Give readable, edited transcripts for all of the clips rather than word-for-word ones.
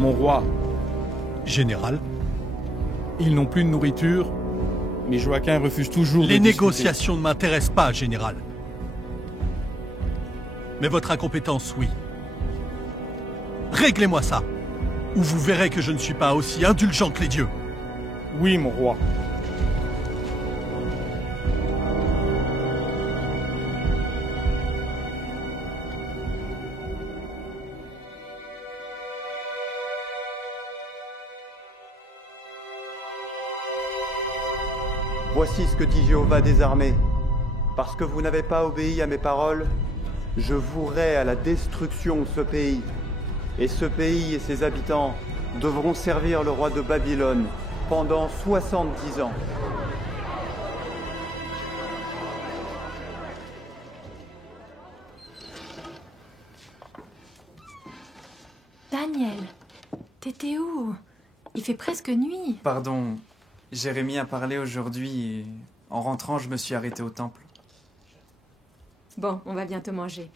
Mon roi, Général, ils n'ont plus de nourriture. mais Joachim refuse toujours Les de discuter. négociations ne m'intéressent pas, Général. Mais votre incompétence, oui. Réglez-moi ça, ou vous verrez que je ne suis pas aussi indulgent que les dieux. Oui, mon roi. Voici ce que dit Jéhovah des armées. Parce que vous n'avez pas obéi à mes paroles, je vouerai à la destruction ce pays. Et ce pays et ses habitants devront servir le roi de Babylone pendant 70 ans. Daniel, t'étais où? Il fait presque nuit. Pardon, Jérémie a parlé aujourd'hui et en rentrant, je me suis arrêté au temple. Bon, on va bientôt manger.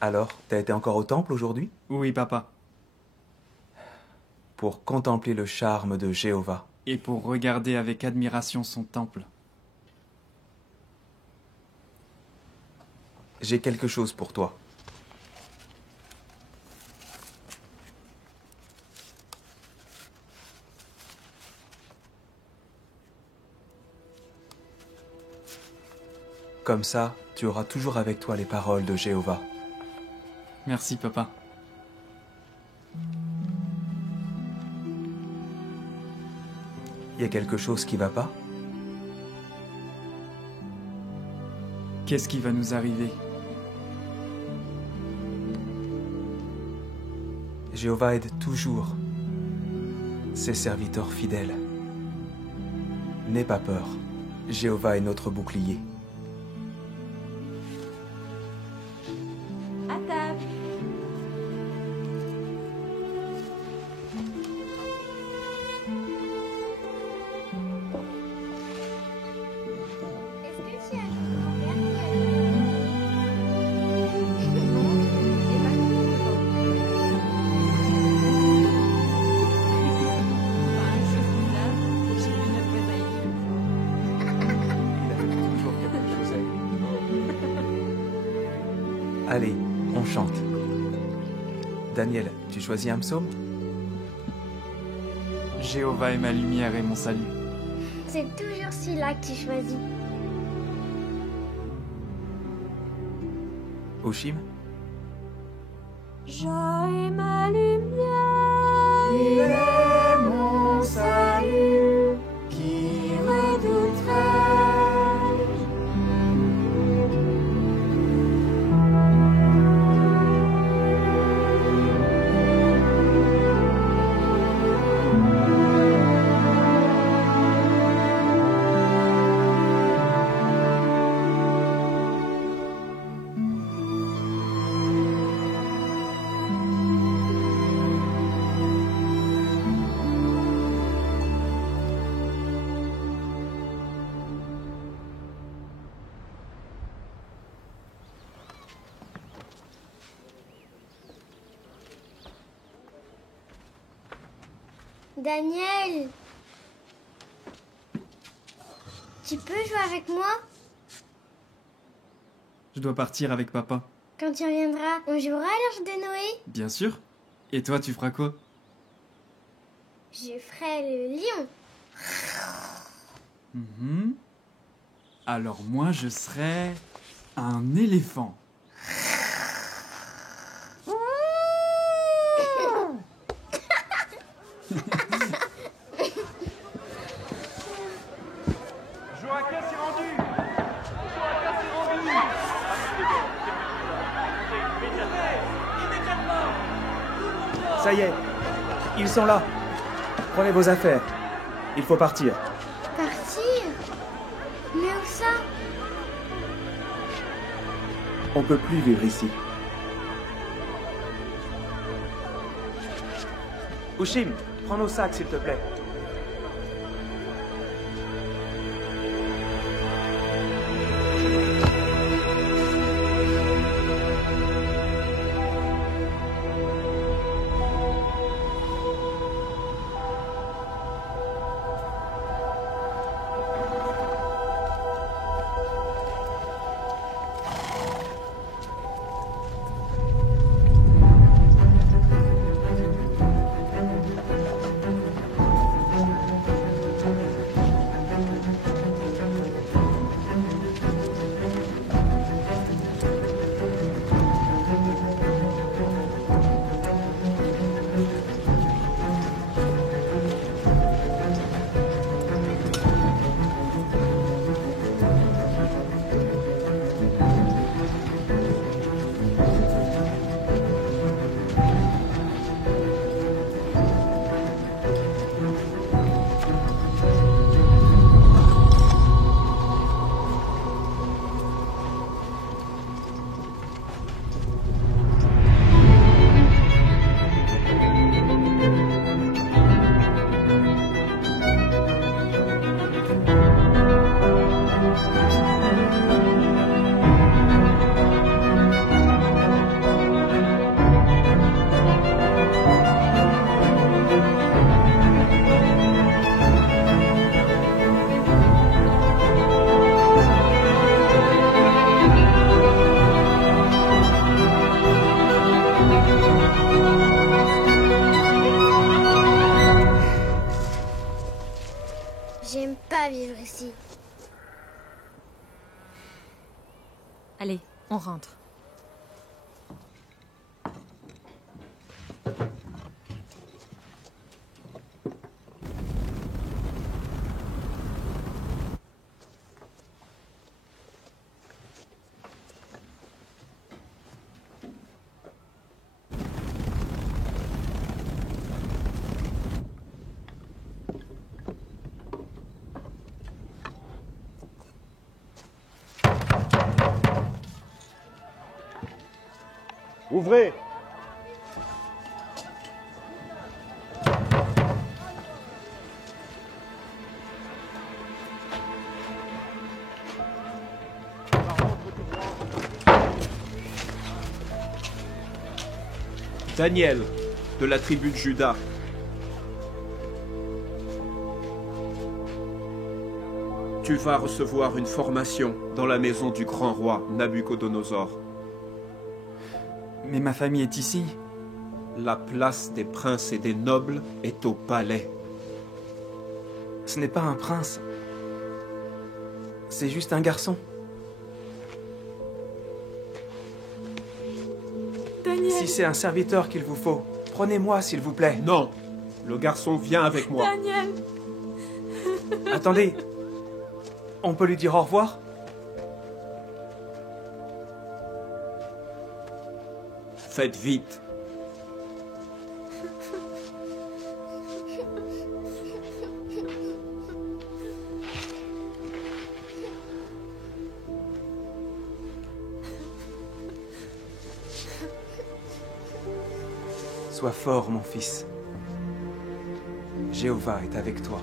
Alors, t'as été encore au temple aujourd'hui? Oui, papa. Pour contempler le charme de Jéhovah. Et pour regarder avec admiration son temple. J'ai quelque chose pour toi. Comme ça, tu auras toujours avec toi les paroles de Jéhovah. Merci, papa. Y a quelque chose qui va pas? Qu'est-ce qui va nous arriver? Jéhovah aide toujours ses serviteurs fidèles. N'aie pas peur. Jéhovah est notre bouclier. À table. Allez, on chante. Daniel, tu choisis un psaume? Jéhovah est ma lumière et mon salut. C'est toujours celui-là que tu choisis. Oshim? Joie est ma lumière. Il est mon salut, qui redouterai. Daniel, tu peux jouer avec moi? Je dois partir avec papa. Quand tu reviendras, on jouera à l'Arche de Noé? Bien sûr. Et toi, tu feras quoi? Je ferai le lion. Mhm. Alors moi, je serai un éléphant. Joachim s'est rendu. Joachim s'est rendu. Ça y est, ils sont là. Prenez vos affaires. Il faut partir. Partir? Mais où ça? On peut plus vivre ici. Oshim, Prends nos sacs, s'il te plaît. J'aime pas vivre ici. Allez, on rentre. Ouvrez! Daniel, de la tribu de Juda. Tu vas recevoir une formation dans la maison du grand roi Nabuchodonosor. Mais ma famille est ici. La place des princes et des nobles est au palais. Ce n'est pas un prince. C'est juste un garçon. Daniel. Si c'est un serviteur qu'il vous faut, prenez-moi, s'il vous plaît. Non, le garçon vient avec moi. Daniel. Attendez. On peut lui dire au revoir? Faites vite. Sois fort, mon fils. Jéhovah est avec toi.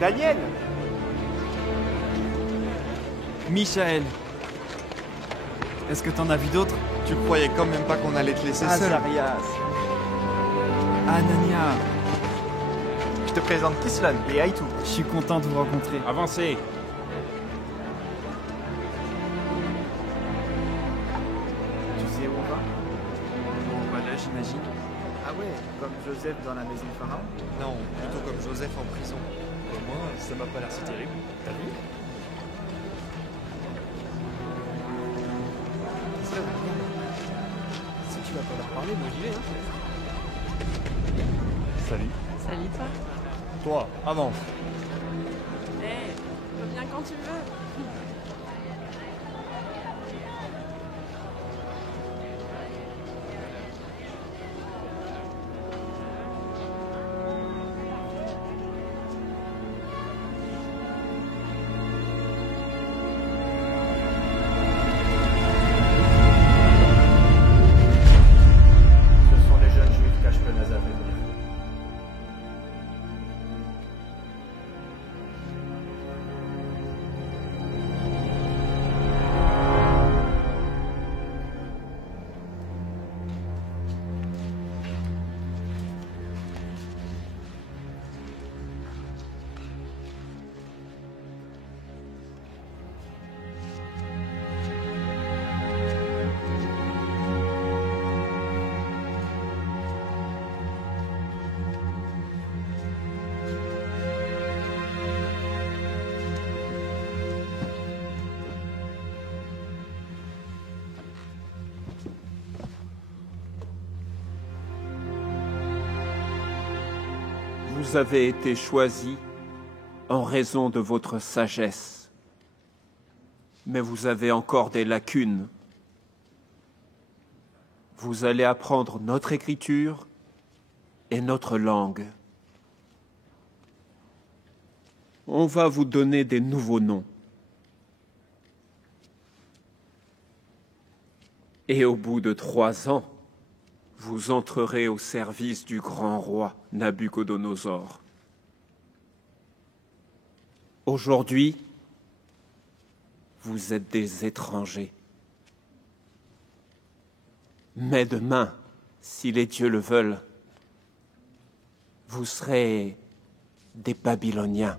Daniel! Michael, Est-ce que t'en as vu d'autres? Tu croyais quand même pas qu'on allait te laisser seul? Azarias. Anania, Je te présente Kislan et Aitou. je suis content de vous rencontrer. Avancez. Tu sais où on va? Voilà, j'imagine. Ah ouais, comme Joseph dans la maison de Pharaon. Non, plutôt comme Joseph en prison. Au moins, ça m'a pas l'air si terrible. T'as vu? Si tu vas pas leur parler, moi j'y vais. Hein. Salut. Salut toi. Toi, avance. Reviens quand tu veux. Ce sont les jeunes juifs qu'Ashpenaz a fait venir. Vous avez été choisi en raison de votre sagesse. Mais vous avez encore des lacunes. Vous allez apprendre notre écriture et notre langue. On va vous donner des nouveaux noms. Et au bout de 3 ans, vous entrerez au service du grand roi Nabuchodonosor. Aujourd'hui, vous êtes des étrangers. Mais demain, si les dieux le veulent, vous serez des Babyloniens.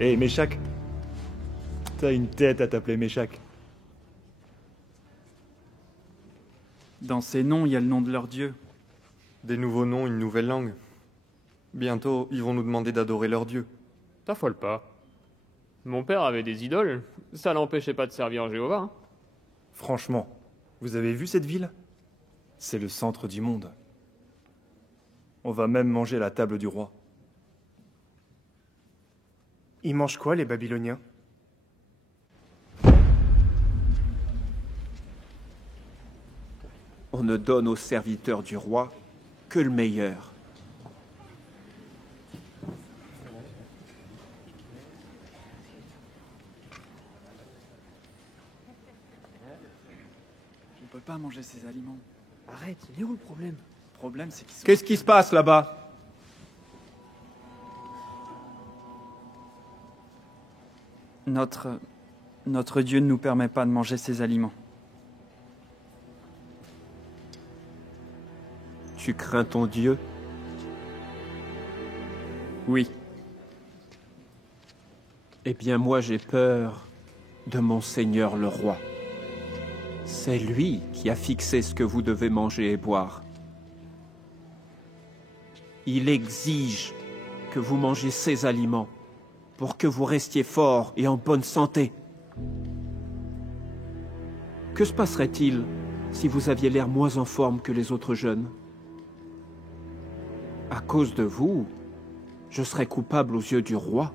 Hé, Méchac. T'as une tête à t'appeler Méchac. Dans ces noms, il y a le nom de leur dieu. Des nouveaux noms, une nouvelle langue. Bientôt, ils vont nous demander d'adorer leur Dieu. T'affole pas. Mon père avait des idoles. Ça l'empêchait pas de servir Jéhovah. Hein. Franchement, vous avez vu cette ville? C'est le centre du monde. On va même manger à la table du roi. Ils mangent quoi, les Babyloniens? On ne donne aux serviteurs du roi que le meilleur. On peut pas manger ces aliments. Arrête, il est où le problème? Le problème, c'est qu'ils sont... Qu'est-ce qui se passe là-bas? Notre Dieu ne nous permet pas de manger ces aliments. Tu crains ton Dieu? Oui. Eh bien, moi, j'ai peur de mon Seigneur le roi. C'est lui qui a fixé ce que vous devez manger et boire. Il exige que vous mangez ces aliments pour que vous restiez fort et en bonne santé. Que se passerait-il si vous aviez l'air moins en forme que les autres jeunes? À cause de vous, je serai coupable aux yeux du roi.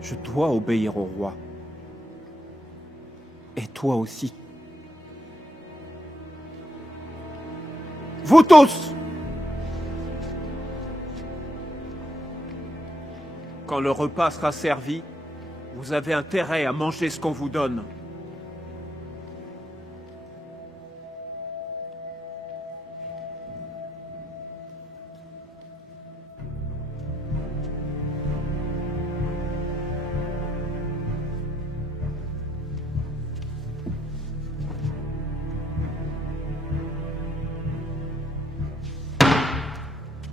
Je dois obéir au roi. Et toi aussi. Vous tous! Quand le repas sera servi, vous avez intérêt à manger ce qu'on vous donne.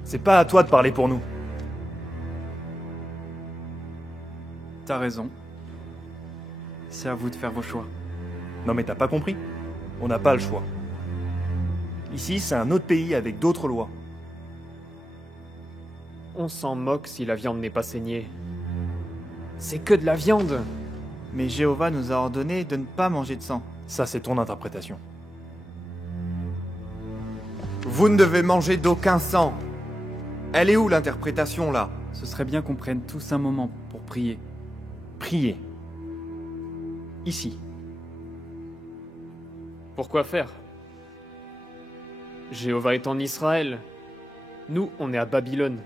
C'est pas à toi de parler pour nous. T'as raison. C'est à vous de faire vos choix. Non mais t'as pas compris. On n'a pas le choix. Ici, c'est un autre pays avec d'autres lois. On s'en moque si la viande n'est pas saignée. C'est que de la viande. Mais Jéhovah nous a ordonné de ne pas manger de sang. Ça, c'est ton interprétation. Vous ne devez manger d'aucun sang. Elle est où l'interprétation, là? Ce serait bien qu'on prenne tous un moment pour prier. Prier. Ici. Pourquoi faire? Jéhovah est en Israël. Nous, on est à Babylone.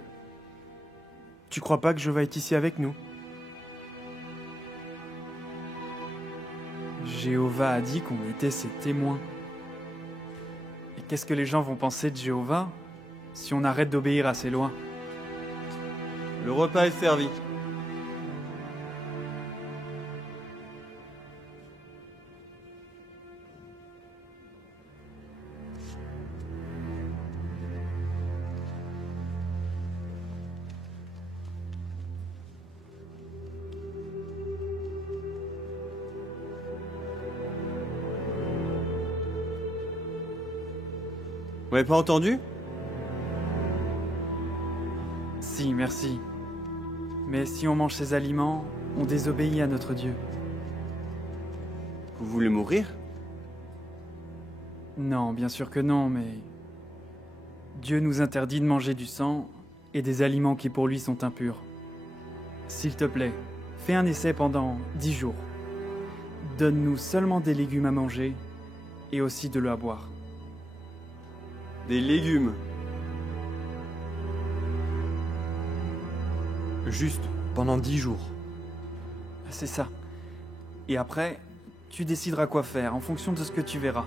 Tu crois pas que Jéhovah est ici avec nous? Jéhovah a dit qu'on était ses témoins. Et qu'est-ce que les gens vont penser de Jéhovah si on arrête d'obéir à ses lois? Le repas est servi. Vous m'avez pas entendu? Si, merci. Mais si on mange ces aliments, on désobéit à notre Dieu. Vous voulez mourir? Non, bien sûr que non, mais... Dieu nous interdit de manger du sang et des aliments qui pour lui sont impurs. S'il te plaît, fais un essai pendant 10 jours. Donne-nous seulement des légumes à manger et aussi de l'eau à boire. Des légumes. Juste pendant 10 jours. C'est ça. Et après, tu décideras quoi faire en fonction de ce que tu verras.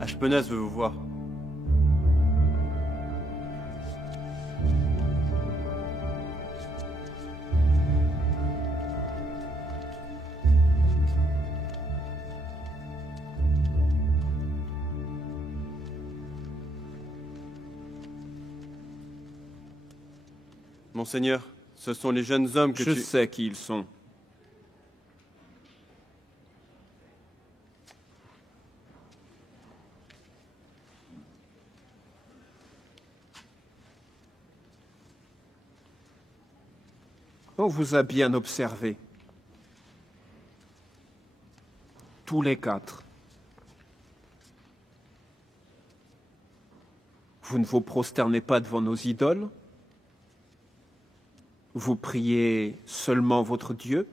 Ashpenaz veut vous voir. Monseigneur, ce sont les jeunes hommes que Je sais qui ils sont. On vous a bien observé. Tous les quatre. Vous ne vous prosternez pas devant nos idoles? Vous priez seulement votre Dieu?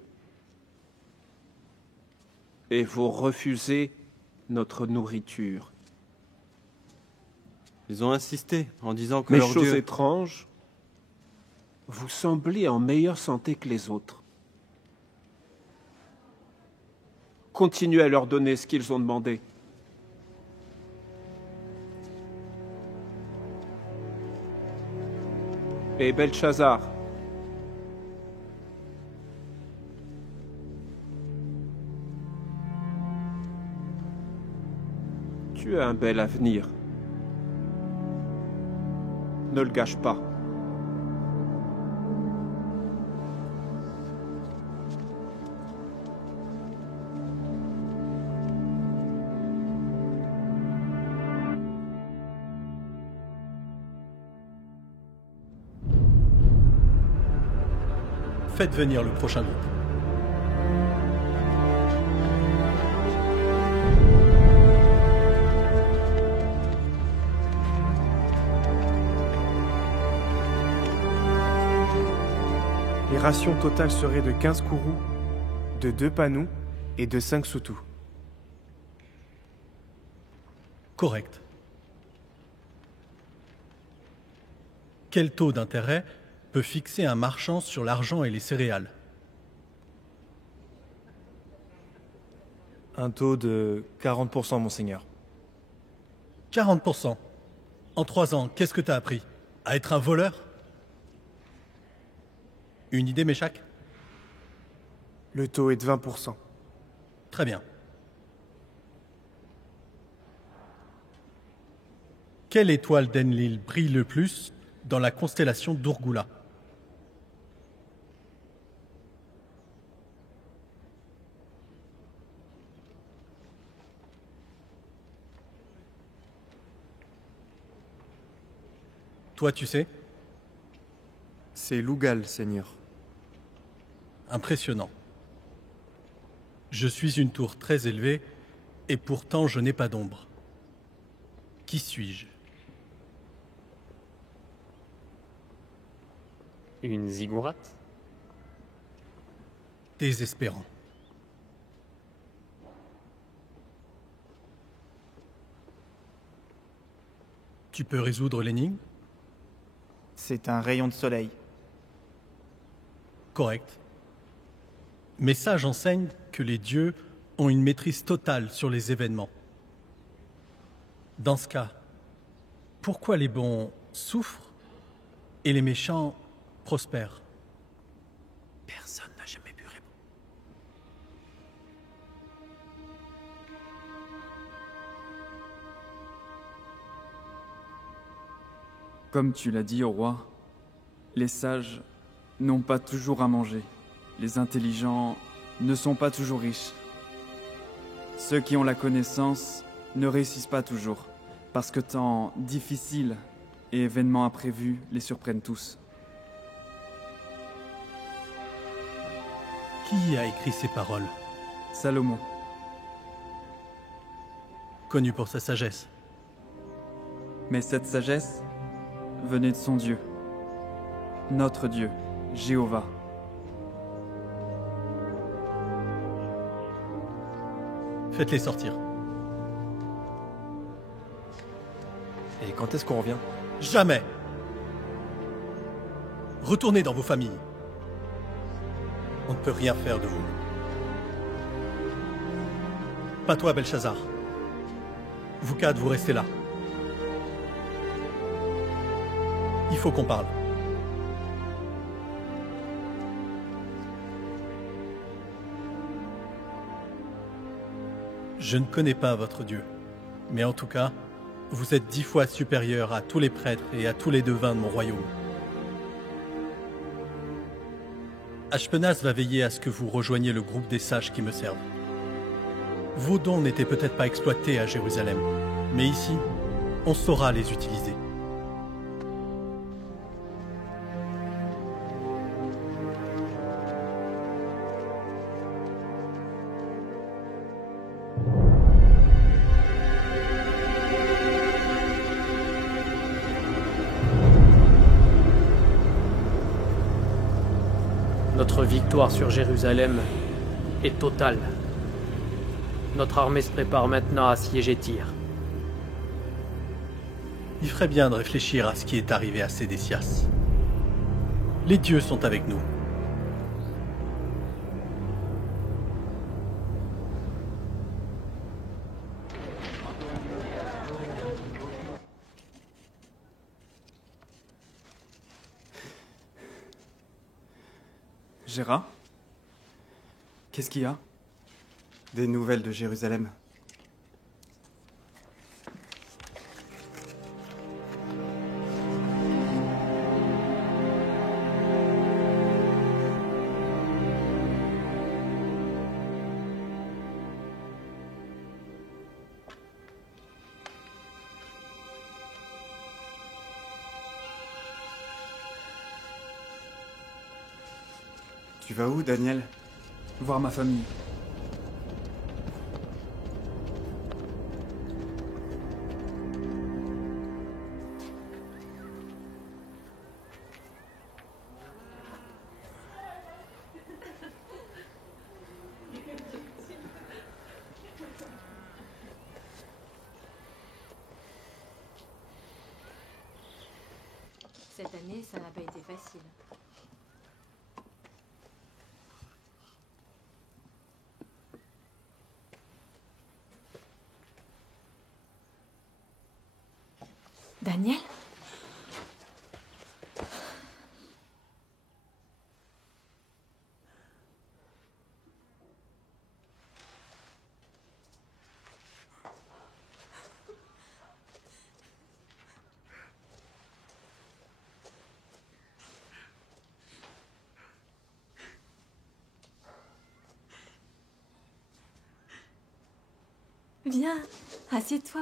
Et vous refusez notre nourriture? Ils ont insisté en disant que Mais leur chose Dieu... étrange, vous semblez en meilleure santé que les autres. Continuez à leur donner ce qu'ils ont demandé. Et Belshazzar, tu as un bel avenir. Ne le gâche pas. Faites venir le prochain groupe. Les rations totales seraient de 15 kourous, de 2 panous et de 5 soutous. Correct. Quel taux d'intérêt peut fixer un marchand sur l'argent et les céréales? Un taux de 40%, monseigneur. 40%. En 3 ans, qu'est-ce que t'as appris? À être un voleur? Une idée, Méchac? Le taux est de 20%. Très bien. Quelle étoile d'Enlil brille le plus dans la constellation d'Urgula? Toi, tu sais? C'est Lugal, Seigneur. Impressionnant. Je suis une tour très élevée, et pourtant je n'ai pas d'ombre. Qui suis-je? Une ziggourate? Désespérant. Tu peux résoudre l'énigme? C'est un rayon de soleil. Correct. Mes sages enseignent que les dieux ont une maîtrise totale sur les événements. Dans ce cas, pourquoi les bons souffrent et les méchants prospèrent? Personne n'a jamais pu répondre. Comme tu l'as dit au roi, les sages n'ont pas toujours à manger. Les intelligents ne sont pas toujours riches. Ceux qui ont la connaissance ne réussissent pas toujours, parce que temps difficiles et événements imprévus les surprennent tous. Qui a écrit ces paroles? Salomon. Connu pour sa sagesse. Mais cette sagesse venait de son Dieu, notre Dieu, Jéhovah. Faites-les sortir. Et quand est-ce qu'on revient? Jamais. Retournez dans vos familles. On ne peut rien faire de vous. Pas toi, Belshazzar. Vous quatre, vous restez là. Il faut qu'on parle. Je ne connais pas votre Dieu, mais en tout cas, vous êtes 10 fois supérieur à tous les prêtres et à tous les devins de mon royaume. Ashpenaz va veiller à ce que vous rejoigniez le groupe des sages qui me servent. Vos dons n'étaient peut-être pas exploités à Jérusalem, mais ici, on saura les utiliser. Notre victoire sur Jérusalem est totale. Notre armée se prépare maintenant à siéger Tyr. Il ferait bien de réfléchir à ce qui est arrivé à Sédécias. Les dieux sont avec nous. Gérard? Qu'est-ce qu'il y a? Des nouvelles de Jérusalem. Tu vas où, Daniel? Voir ma famille. Cette année, ça n'a pas été facile. Daniel? Viens, assieds-toi.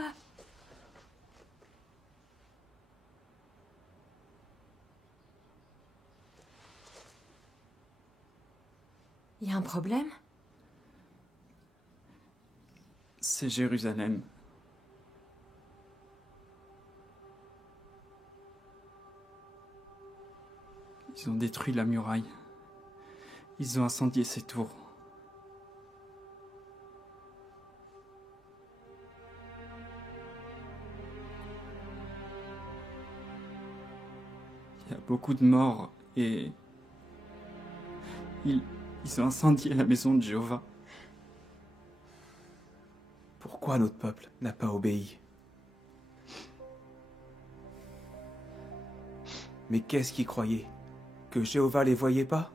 Il y a un problème? C'est Jérusalem. Ils ont détruit la muraille. Ils ont incendié ses tours. Il y a beaucoup de morts et... Ils ont incendié la maison de Jéhovah. Pourquoi notre peuple n'a pas obéi? Mais qu'est-ce qu'ils croyaient? Que Jéhovah les voyait pas?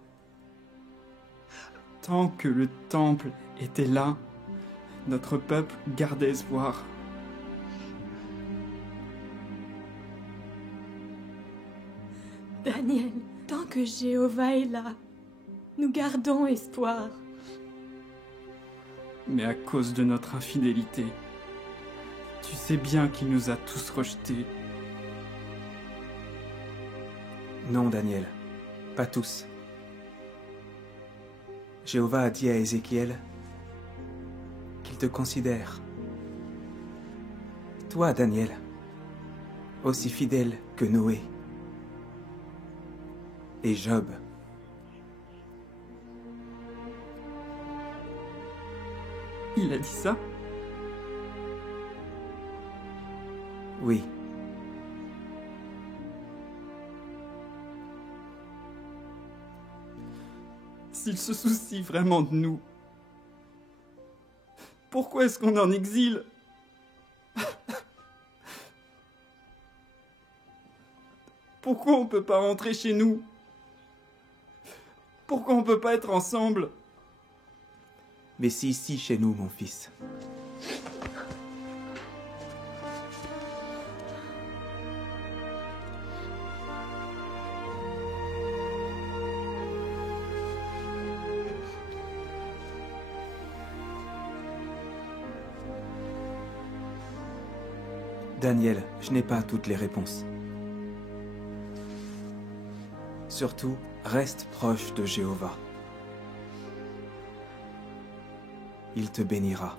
Tant que le temple était là, notre peuple gardait espoir. Daniel, tant que Jéhovah est là, nous gardons espoir. Mais à cause de notre infidélité, tu sais bien qu'il nous a tous rejetés. Non, Daniel, pas tous. Jéhovah a dit à Ézéchiel qu'il te considère. Toi, Daniel, aussi fidèle que Noé et Job. Il a dit ça? Oui. S'il se soucie vraiment de nous, pourquoi est-ce qu'on est en exil? Pourquoi on peut pas rentrer chez nous? Pourquoi on peut pas être ensemble? Mais c'est ici chez nous, mon fils. Daniel, je n'ai pas toutes les réponses. Surtout, reste proche de Jéhovah. Il te bénira.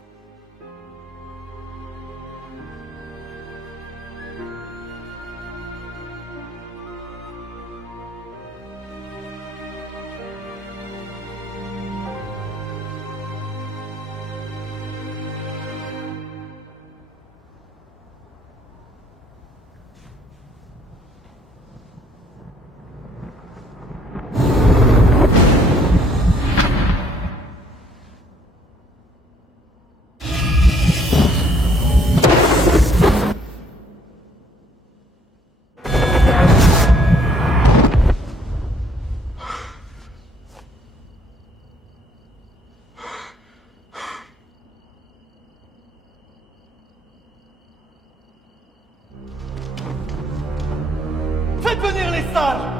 Faites venir les sages!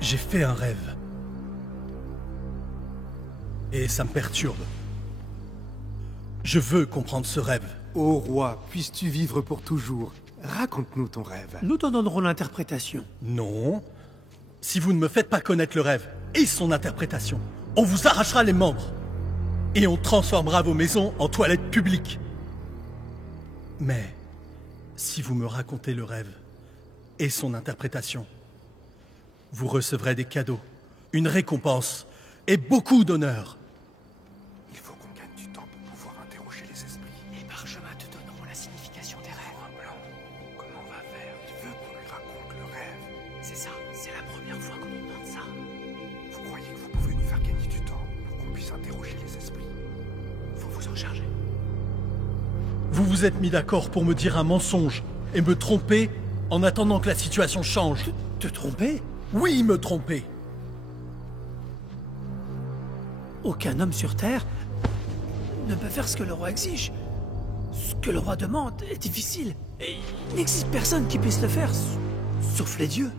J'ai fait un rêve. Et ça me perturbe. Je veux comprendre ce rêve. Ô roi, puisses-tu vivre pour toujours? Raconte-nous ton rêve. Nous t'en donnerons l'interprétation. Non. Si vous ne me faites pas connaître le rêve et son interprétation, on vous arrachera les membres. Et on transformera vos maisons en toilettes publiques. Mais, si vous me racontez le rêve et son interprétation, vous recevrez des cadeaux, une récompense et beaucoup d'honneur. Il faut qu'on gagne du temps pour pouvoir interroger les esprits. Les parchemins te donneront la signification des rêves. Blanc, comment on va faire? Il veut qu'on lui raconte le rêve. C'est ça, c'est la première fois qu'on nous demande ça. Vous croyez que vous pouvez nous faire gagner du temps pour qu'on puisse interroger les esprits? Faut vous en charger. Vous vous êtes mis d'accord pour me dire un mensonge et me tromper en attendant que la situation change. Te tromper? Oui, me tromper. Aucun homme sur Terre ne peut faire ce que le roi exige. Ce que le roi demande est difficile. Et il n'existe personne qui puisse le faire, sauf les dieux.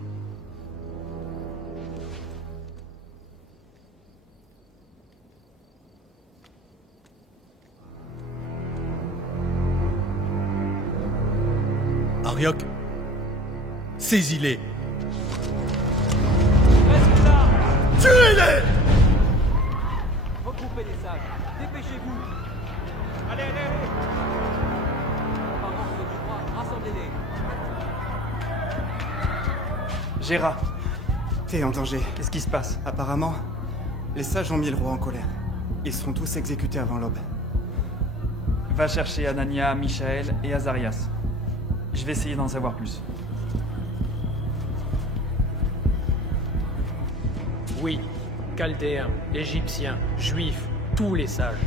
Ariok, saisis-les. Tuez-les! Regroupez les sages, dépêchez-vous. Allez, allez, allez. Par ordre du roi, rassemblez-les. Gérard, t'es en danger. Qu'est-ce qui se passe? Apparemment, les sages ont mis le roi en colère. Ils seront tous exécutés avant l'aube. Va chercher Anania, Michaël et Azarias. Je vais essayer d'en savoir plus. Oui, Chaldéens, Égyptiens, Juifs, tous les sages.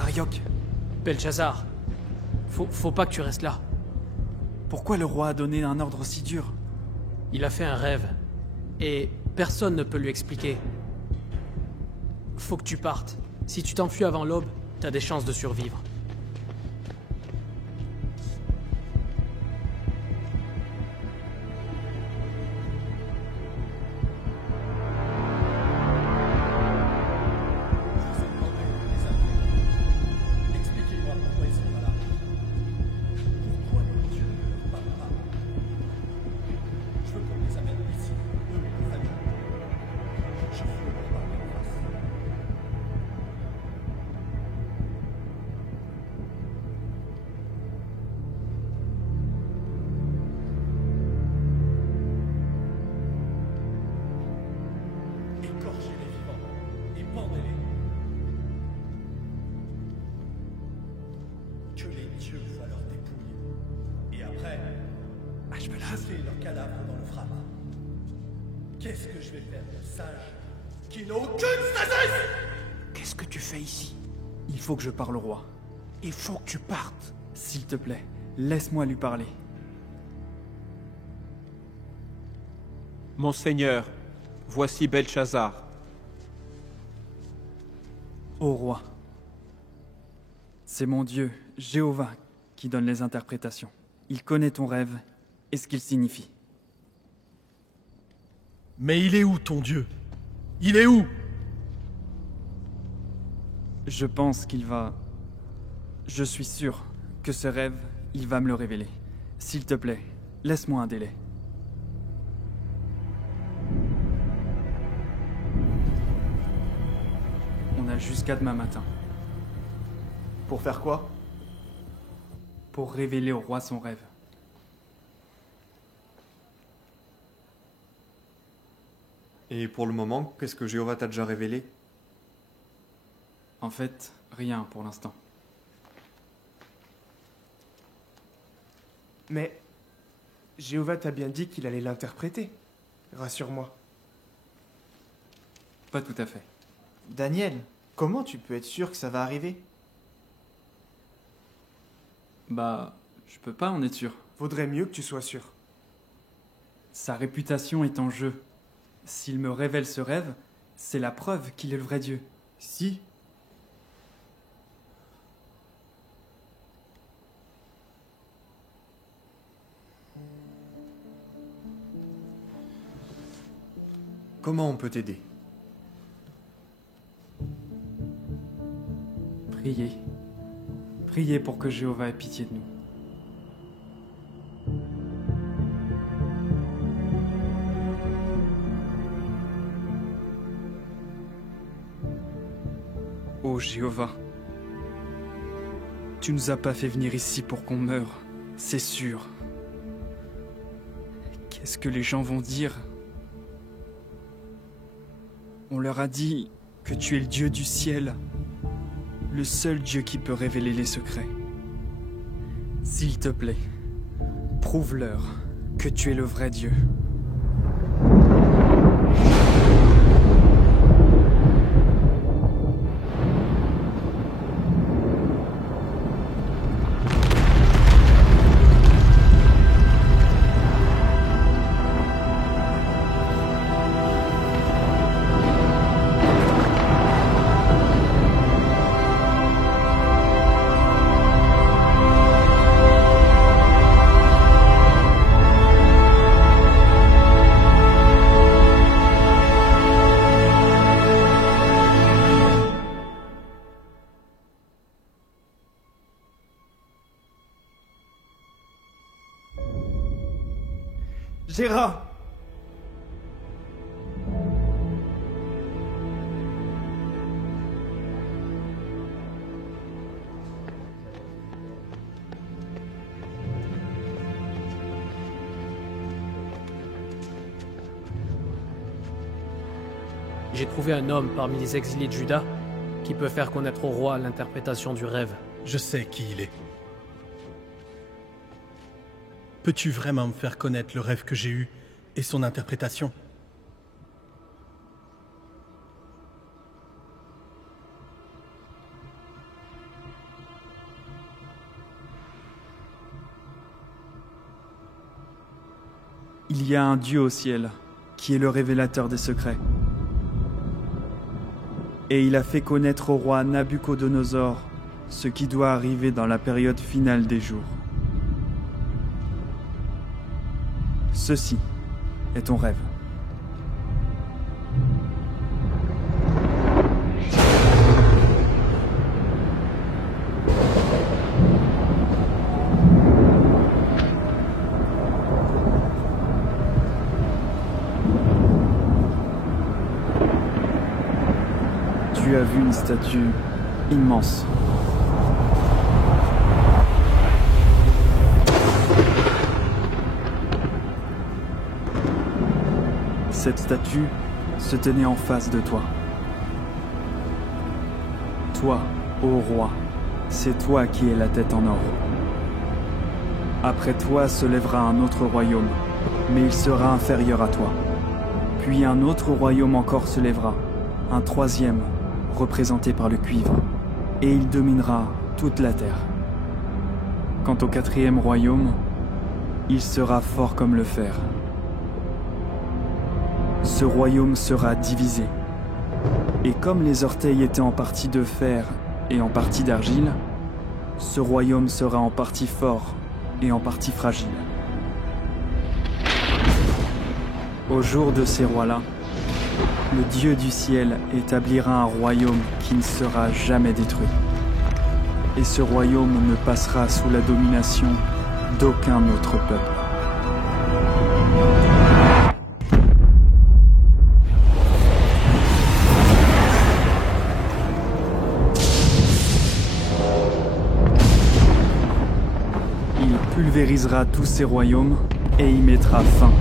Ariok. Belshazzar, faut pas que tu restes là. Pourquoi le roi a donné un ordre si dur? Il a fait un rêve, et personne ne peut lui expliquer. Faut que tu partes. Si tu t'enfuis avant l'aube, t'as des chances de survivre. Expliquez-moi pourquoi ils sont pas là. Pourquoi les dieux ne leur parlent pas? Je veux qu'on les amène ici, eux et leur famille. Je veux leur parler en face. Écorchez les vivants et pendez-les. Que les dieux voient leurs dépouilles. Et après, jetez leurs cadavres dans le Frat. Qu'est-ce que je vais faire de sages qui n'ont aucune sagesse? Qu'est-ce que tu fais ici? Il faut que je parle au roi. Il faut que tu partes. S'il te plaît, laisse-moi lui parler. Monseigneur, voici Belshazzar. Ô roi, c'est mon Dieu, Jéhovah, qui donne les interprétations. Il connaît ton rêve et ce qu'il signifie. Mais il est où, ton Dieu? Il est où? Je pense qu'il va... Je suis sûr que ce rêve, il va me le révéler. S'il te plaît, laisse-moi un délai. On a jusqu'à demain matin. Pour faire quoi? Pour révéler au roi son rêve. Et pour le moment, qu'est-ce que Jéhovah t'a déjà révélé? En fait, rien pour l'instant. Mais Jéhovah t'a bien dit qu'il allait l'interpréter. Rassure-moi. Pas tout à fait. Daniel, comment tu peux être sûr que ça va arriver? Bah, je peux pas en être sûr. Vaudrait mieux que tu sois sûr. Sa réputation est en jeu. S'il me révèle ce rêve, c'est la preuve qu'il est le vrai Dieu. Si. Comment on peut t'aider? Priez. Priez pour que Jéhovah ait pitié de nous. Ô Jéhovah, tu nous as pas fait venir ici pour qu'on meure, c'est sûr. Qu'est-ce que les gens vont dire? On leur a dit que tu es le Dieu du ciel, le seul Dieu qui peut révéler les secrets. S'il te plaît, prouve-leur que tu es le vrai Dieu. Gérard! J'ai trouvé un homme parmi les exilés de Juda qui peut faire connaître au roi l'interprétation du rêve. Je sais qui il est. Peux-tu vraiment me faire connaître le rêve que j'ai eu et son interprétation? Il y a un Dieu au ciel qui est le révélateur des secrets. Et il a fait connaître au roi Nabuchodonosor ce qui doit arriver dans la période finale des jours. Ceci est ton rêve. Tu as vu une statue immense. Cette statue se tenait en face de toi. Toi, ô roi, c'est toi qui es la tête en or. Après toi se lèvera un autre royaume, mais il sera inférieur à toi. Puis un autre royaume encore se lèvera, un troisième, représenté par le cuivre, et il dominera toute la terre. Quant au 4e royaume, il sera fort comme le fer. Ce royaume sera divisé. Et comme les orteils étaient en partie de fer et en partie d'argile, ce royaume sera en partie fort et en partie fragile. Au jour de ces rois-là, le Dieu du ciel établira un royaume qui ne sera jamais détruit. Et ce royaume ne passera sous la domination d'aucun autre peuple. Il pulvérisera tous ces royaumes et y mettra fin.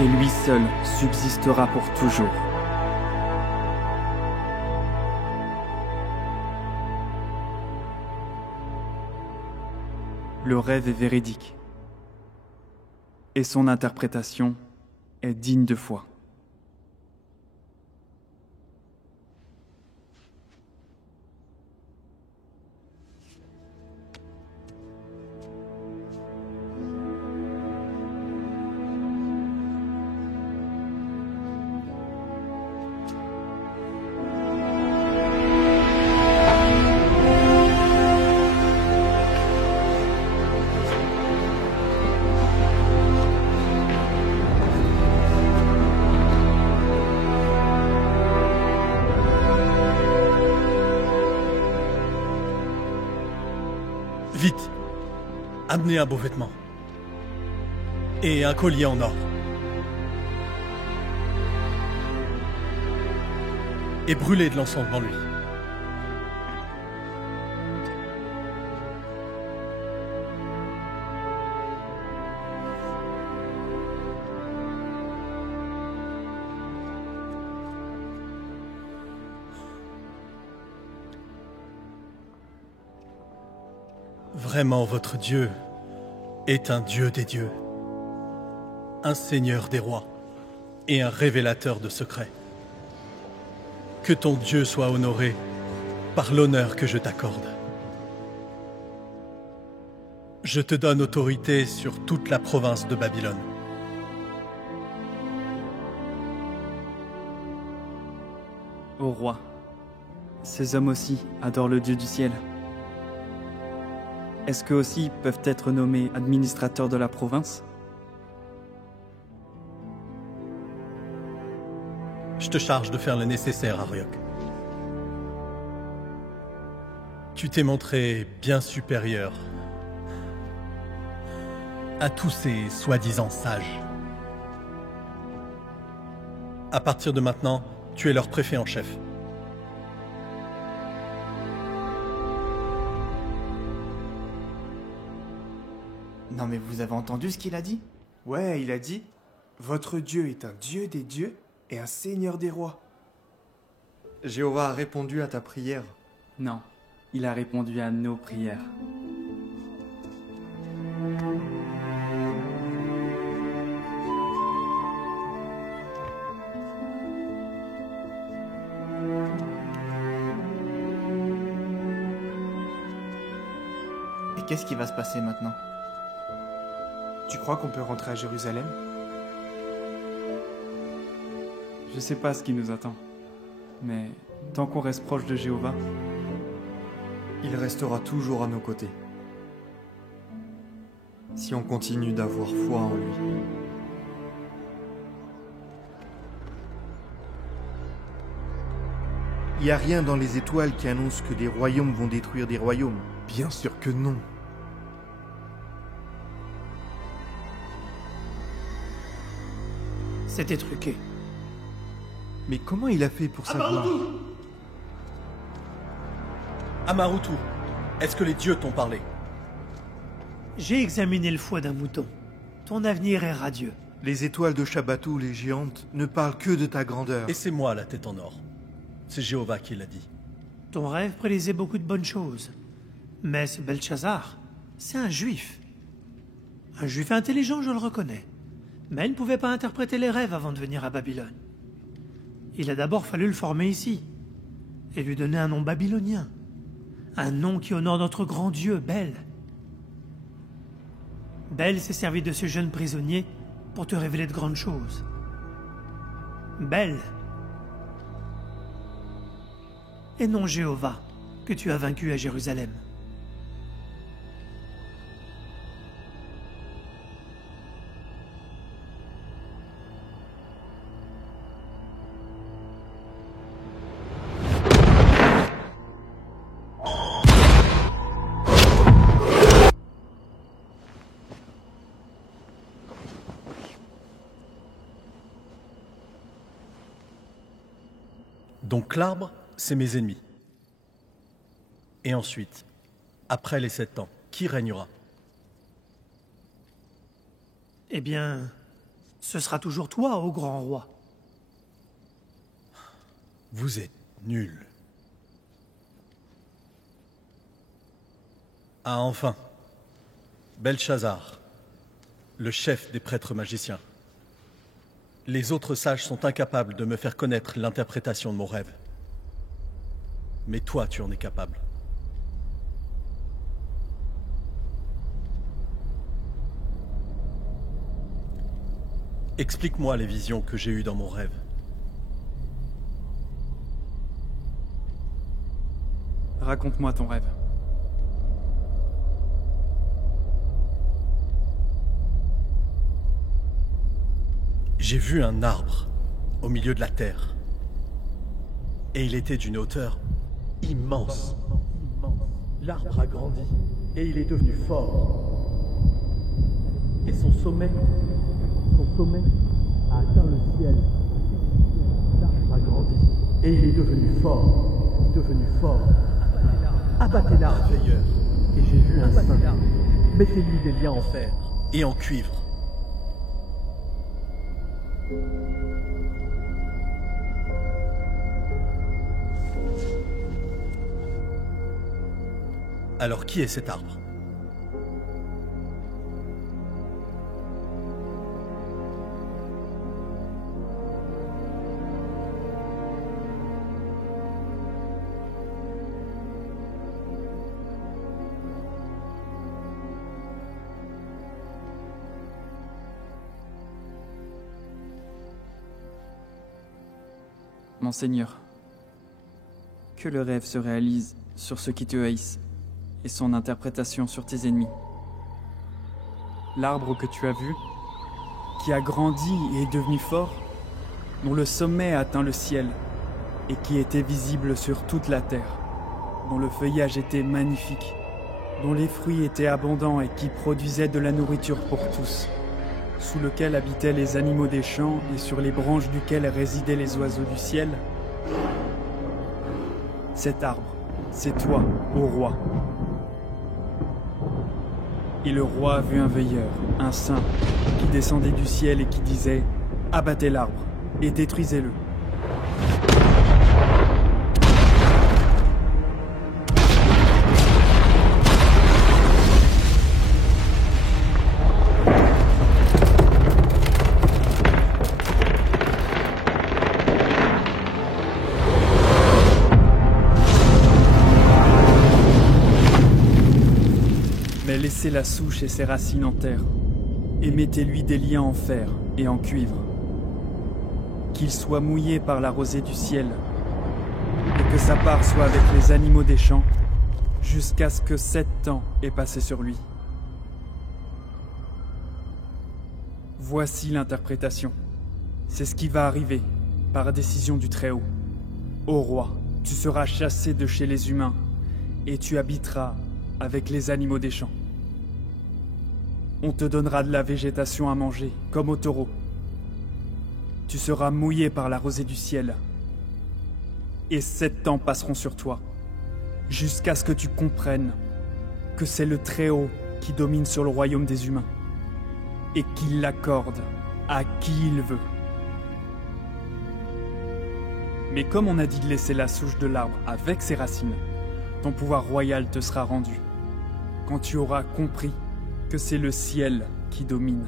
Et lui seul subsistera pour toujours. Le rêve est véridique. Et son interprétation est digne de foi. Vite, amenez un beau vêtement. Et un collier en or. Et brûlez de l'encens devant lui. Vraiment, votre Dieu est un Dieu des dieux, un Seigneur des rois et un révélateur de secrets. Que ton Dieu soit honoré par l'honneur que je t'accorde. Je te donne autorité sur toute la province de Babylone. Ô roi, ces hommes aussi adorent le Dieu du ciel. Est-ce qu'eux aussi peuvent être nommés administrateurs de la province? Je te charge de faire le nécessaire, Arioch. Tu t'es montré bien supérieur à tous ces soi-disant sages. À partir de maintenant, tu es leur préfet en chef. Non mais vous avez entendu ce qu'il a dit? Ouais, il a dit « Votre Dieu est un Dieu des dieux et un Seigneur des rois. » Jéhovah a répondu à ta prière. Non, il a répondu à nos prières. Et qu'est-ce qui va se passer maintenant? Tu crois qu'on peut rentrer à Jérusalem? Je sais pas ce qui nous attend, mais tant qu'on reste proche de Jéhovah, il restera toujours à nos côtés. Si on continue d'avoir foi en lui. Il n'y a rien dans les étoiles qui annonce que des royaumes vont détruire des royaumes. Bien sûr que non. C'était truqué. Mais comment il a fait pour savoir? Amarutu, est-ce que les dieux t'ont parlé? J'ai examiné le foie d'un mouton. Ton avenir est radieux. Les étoiles de Shabbatu, les géantes, ne parlent que de ta grandeur. Et c'est moi la tête en or. C'est Jéhovah qui l'a dit. Ton rêve prédisait beaucoup de bonnes choses. Mais ce Belchazzar, c'est un juif. Un juif intelligent, je le reconnais. Mais il ne pouvait pas interpréter les rêves avant de venir à Babylone. Il a d'abord fallu le former ici. Et lui donner un nom babylonien. Un nom qui honore notre grand dieu, Bel. Bel s'est servi de ce jeune prisonnier pour te révéler de grandes choses. Bel. Et non Jéhovah, que tu as vaincu à Jérusalem. Donc l'arbre, c'est mes ennemis. Et ensuite, après les 7 ans, qui régnera? Eh bien, ce sera toujours toi, ô grand roi. Vous êtes nuls. Ah, enfin. Belchazzar, le chef des prêtres magiciens. Les autres sages sont incapables de me faire connaître l'interprétation de mon rêve. Mais toi, tu en es capable. Explique-moi les visions que j'ai eues dans mon rêve. Raconte-moi ton rêve. J'ai vu un arbre au milieu de la terre. Et il était d'une hauteur immense. L'arbre a grandi et il est devenu fort. Et son sommet a atteint le ciel. L'arbre a grandi et il est devenu fort. Abattez l'arbre, veilleur. Et j'ai vu un saint. Mettez-lui des liens en fer et en cuivre. Alors qui est cet arbre? Mon Seigneur, que le rêve se réalise sur ceux qui te haïssent et son interprétation sur tes ennemis. L'arbre que tu as vu, qui a grandi et est devenu fort, dont le sommet a atteint le ciel et qui était visible sur toute la terre, dont le feuillage était magnifique, dont les fruits étaient abondants et qui produisait de la nourriture pour tous, sous lequel habitaient les animaux des champs et sur les branches duquel résidaient les oiseaux du ciel. Cet arbre, c'est toi, ô roi. Et le roi a vu un veilleur, un saint, qui descendait du ciel et qui disait « Abattez l'arbre et détruisez-le ». Laissez la souche et ses racines en terre, et mettez-lui des liens en fer et en cuivre. Qu'il soit mouillé par la rosée du ciel, et que sa part soit avec les animaux des champs, jusqu'à ce que 7 ans aient passé sur lui. Voici l'interprétation. C'est ce qui va arriver, par décision du Très-Haut. Ô roi, tu seras chassé de chez les humains, et tu habiteras avec les animaux des champs. On te donnera de la végétation à manger, comme au taureau. Tu seras mouillé par la rosée du ciel. Et 7 ans passeront sur toi. jusqu'à ce que tu comprennes que c'est le Très-Haut qui domine sur le royaume des humains, et qu'il l'accorde à qui il veut. Mais comme on a dit de laisser la souche de l'arbre avec ses racines, ton pouvoir royal te sera rendu, quand tu auras compris que c'est le ciel qui domine.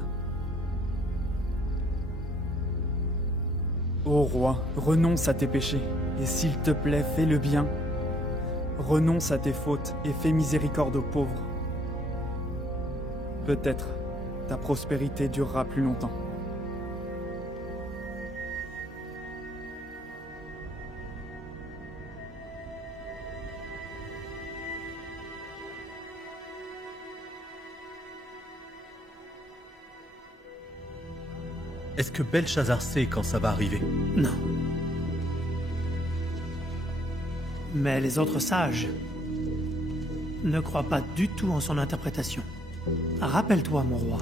Ô roi, renonce à tes péchés, et s'il te plaît, fais le bien. Renonce à tes fautes et fais miséricorde aux pauvres. Peut-être ta prospérité durera plus longtemps. Est-ce que Belshazzar sait quand ça va arriver? Non. Mais les autres sages ne croient pas du tout en son interprétation. Rappelle-toi, mon roi.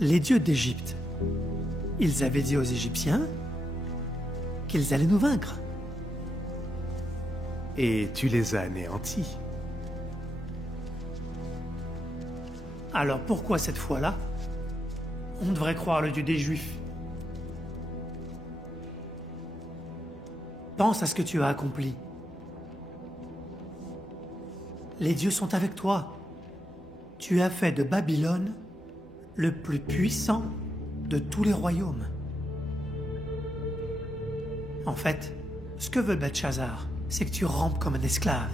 Les dieux d'Égypte, ils avaient dit aux Égyptiens qu'ils allaient nous vaincre. Et tu les as anéantis. Alors pourquoi cette fois-là, on devrait croire le Dieu des Juifs? Pense à ce que tu as accompli. Les dieux sont avec toi. Tu as fait de Babylone le plus puissant de tous les royaumes. En fait, ce que veut Belshazzar, c'est que tu rampes comme un esclave.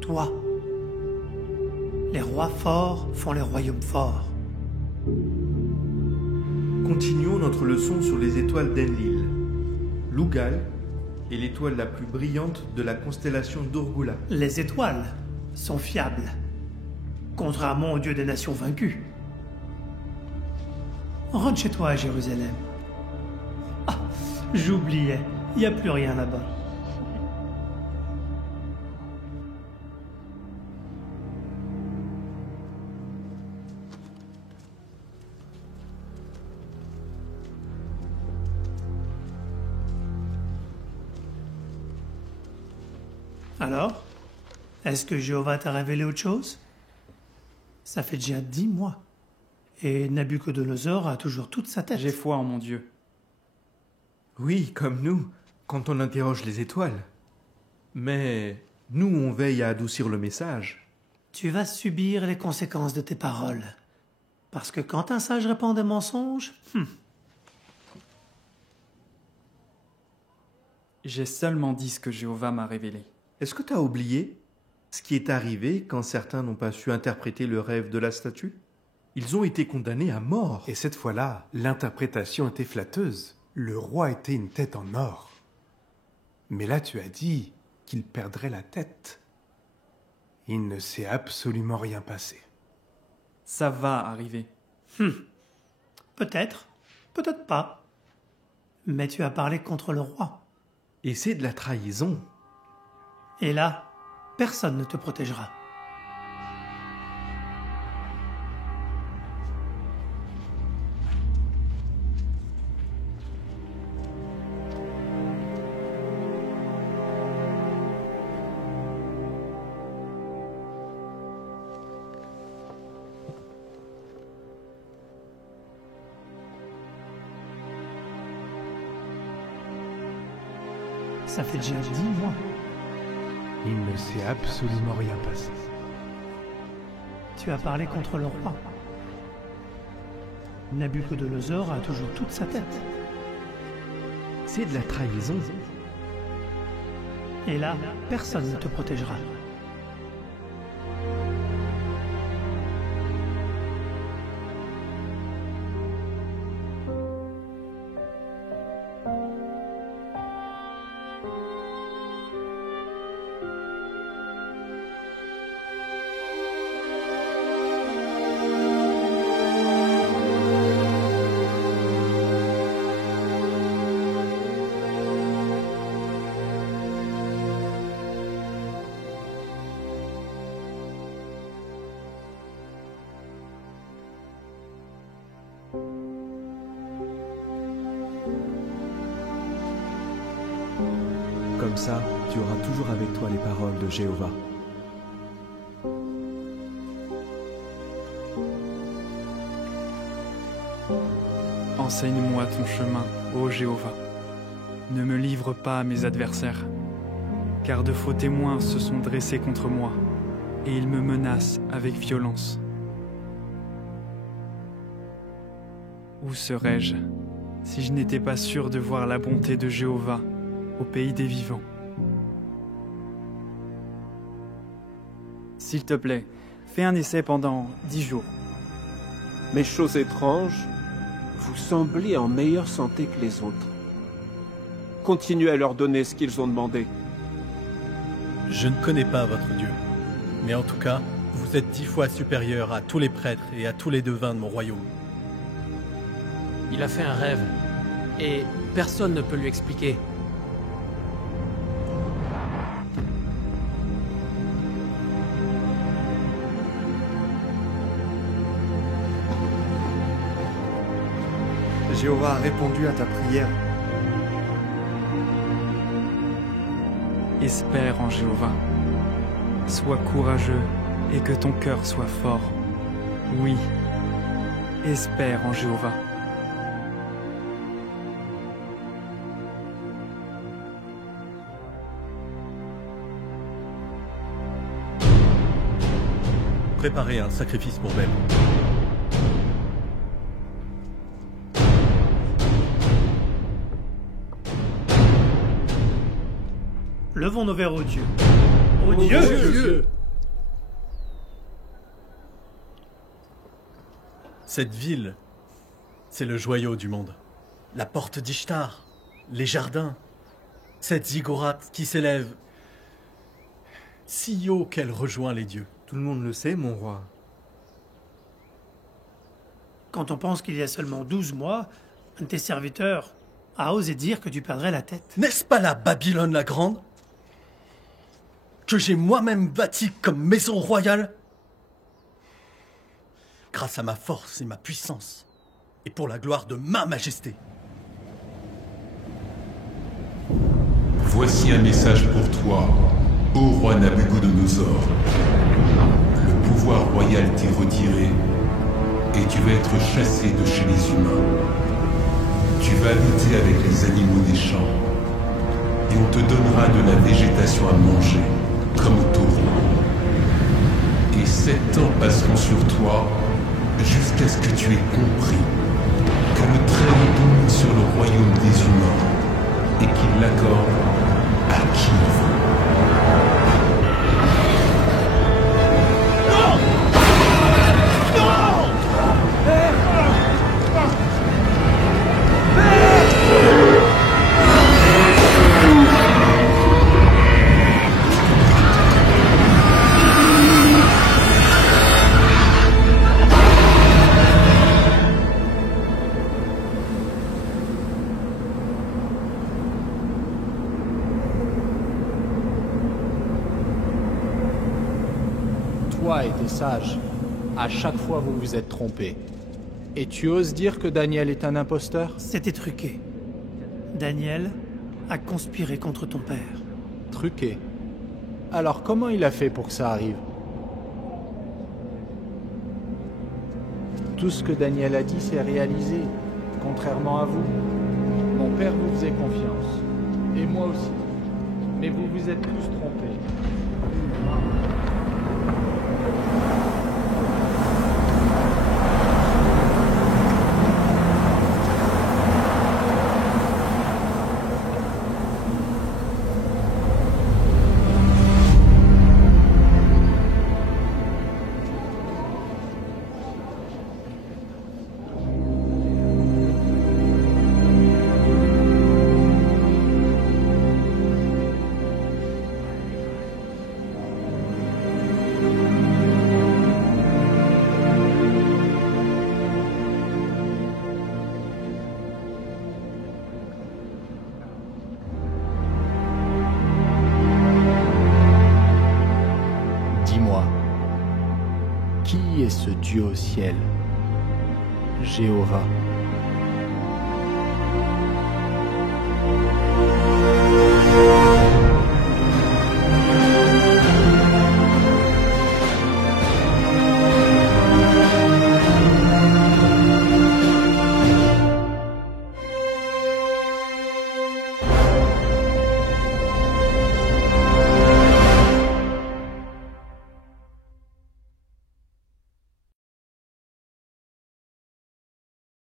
Toi. Les rois forts font les royaumes forts. Continuons notre leçon sur les étoiles d'Enlil. Lugal est l'étoile la plus brillante de la constellation d'Urgula. Les étoiles sont fiables, contrairement aux dieux des nations vaincues. Rentre chez toi à Jérusalem. Ah, j'oubliais, il n'y a plus rien là-bas. Alors, est-ce que Jéhovah t'a révélé autre chose? Ça fait déjà 10 mois. Et Nabuchodonosor a toujours toute sa tête. J'ai foi en mon Dieu. Oui, comme nous, quand on interroge les étoiles. Mais nous, on veille à adoucir le message. Tu vas subir les conséquences de tes paroles. Parce que quand un sage répand des mensonges, J'ai seulement dit ce que Jéhovah m'a révélé. Est-ce que tu as oublié ce qui est arrivé quand certains n'ont pas su interpréter le rêve de la statue? Ils ont été condamnés à mort. Et cette fois-là, l'interprétation était flatteuse. Le roi était une tête en or. Mais là, tu as dit qu'il perdrait la tête. Il ne s'est absolument rien passé. Ça va arriver. Peut-être, peut-être pas. Mais tu as parlé contre le roi. Et c'est de la trahison. Et là, personne ne te protégera. Ça fait déjà 10 mois. Il ne s'est absolument rien passé. Tu as parlé contre le roi. Nabuchodonosor a toujours toute sa tête. C'est de la trahison. Et là, personne ne te protégera. ça, tu auras toujours avec toi les paroles de Jéhovah. Enseigne-moi ton chemin, ô Jéhovah. Ne me livre pas à mes adversaires, car de faux témoins se sont dressés contre moi, et ils me menacent avec violence. Où serais-je si je n'étais pas sûr de voir la bonté de Jéhovah au pays des vivants? S'il te plaît, fais un essai pendant 10 jours. Mais chose étrange, vous semblez en meilleure santé que les autres. Continuez à leur donner ce qu'ils ont demandé. Je ne connais pas votre Dieu, mais en tout cas, vous êtes 10 fois supérieur à tous les prêtres et à tous les devins de mon royaume. Il a fait un rêve, et personne ne peut lui expliquer. Jéhovah a répondu à ta prière. Espère en Jéhovah. Sois courageux et que ton cœur soit fort. Oui, espère en Jéhovah. Préparez un sacrifice pour Bel. Levons nos verres aux dieux. Aux Dieu, dieux. Cette ville, c'est le joyau du monde. La porte d'Ishtar, les jardins, cette ziggourate qui s'élève si haut qu'elle rejoint les dieux. Tout le monde le sait, mon roi. Quand on pense qu'il y a seulement 12 mois, un de tes serviteurs a osé dire que tu perdrais la tête. N'est-ce pas la Babylone la Grande que j'ai moi-même bâtie comme maison royale? Grâce à ma force et ma puissance, et pour la gloire de ma majesté. Voici un message pour toi, ô roi Nabuchodonosor. Le pouvoir royal t'est retiré, et tu vas être chassé de chez les humains. Tu vas habiter avec les animaux des champs, et on te donnera de la végétation à manger, comme au taureau. Et 7 ans passeront sur toi, jusqu'à ce que tu aies compris que le Très-Haut domine sur le royaume des humains, et qu'il l'accorde à qui il veut. Toi et tes sages, à chaque fois vous vous êtes trompés. Et tu oses dire que Daniel est un imposteur? C'était truqué. Daniel a conspiré contre ton père. Truqué? Alors comment il a fait pour que ça arrive? Tout ce que Daniel a dit s'est réalisé, contrairement à vous. Mon père vous faisait confiance, et moi aussi. Mais vous vous êtes tous trompés. Qui est ce Dieu au ciel? Jéhovah.